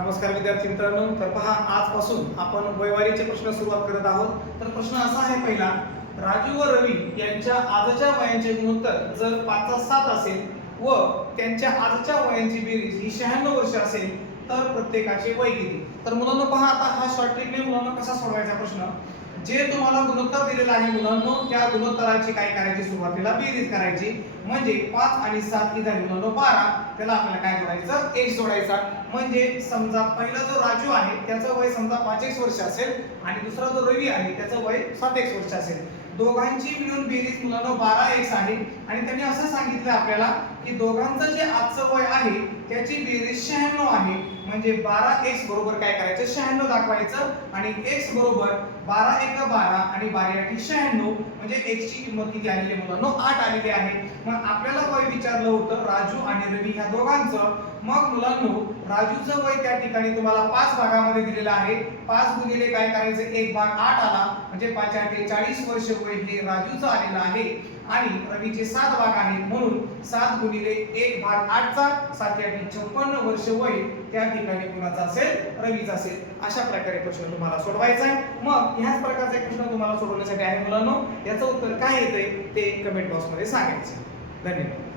नमस्कार विद्यार्थी मित्रांनो तर पहा आजपासून आपण वयवारीचे प्रश्न सुरुवात करत आहोत. तर प्रश्न असा आहे पहिला राजू व रवी यांच्या आजच्या वयांचे गुणोत्तर जर पाच सात असेल व त्यांच्या आजच्या वयांची बेरीज ही शहाण्णव वर्ष असेल तर प्रत्येकाचे वय किती? तर मुलांना पहा आता हा शॉर्ट ट्रिकने मुलांना कसा सोडवायचा प्रश्न? जे तुम्हाला गुणोत्तर दिलेलं आहे मुलांनो त्या गुणोत्तराची काय करायची? सुरुवातीला बेरीज करायची. म्हणजे पाच आणि सात ही झाली? मुलांनो बारा. त्याला आपल्याला काय करायचं एक सोडायचा म्हणजे समजा पहिला जो राजू आहे त्याचं वय समजा पाच एक वर्ष असेल आणि दुसरा जो रवी आहे त्याचं वय सात एक वर्ष असेल. दोघांची मिळून बेरीज मुलांना बारा एक्स आहे. आणि त्यांनी असं सांगितलं आपल्याला की दोघांचं जे आजचं वय आहे त्याची बेरीज शहाण्णव आहे. म्हणजे बारा एक्स बरोबर काय करायचं? शहाण्णव दाखवायचं. आणि एक्स बरोबर बारा एक बारा आणि बारा आठी शहाण्णव. म्हणजे एक्सची किंमत किती आलेली मुलांनो आठ आलेली आहे. मग आपल्याला वय विचारलं होतं राजू आणि रवी ह्या दोघांचं. मग मुलांनो राजूचं वय त्या ठिकाणी तुम्हाला पाच भागामध्ये दिलेलं आहे. पाच गुणिले काय करायचं? एक भाग आठ आला. म्हणजे पाच आठ चाळीस वर्ष वय हे राजूचं आलेलं आहे. आणि रवीचे सात भाग आहेत. म्हणून सात गुणिले एक भाग आठचा सात आणि छप्पन्न वर्ष वय त्या ठिकाणी कुणाचा असेल? रवीचा असेल. अशा प्रकारे प्रश्न तुम्हाला सोडवायचा आहे. मग ह्याच प्रकारचा एक प्रश्न तुम्हाला सोडवण्यासाठी आहे मुलांनो. याचं उत्तर काय येतंय ते कमेंट बॉक्समध्ये सांगायचं धन्यवाद.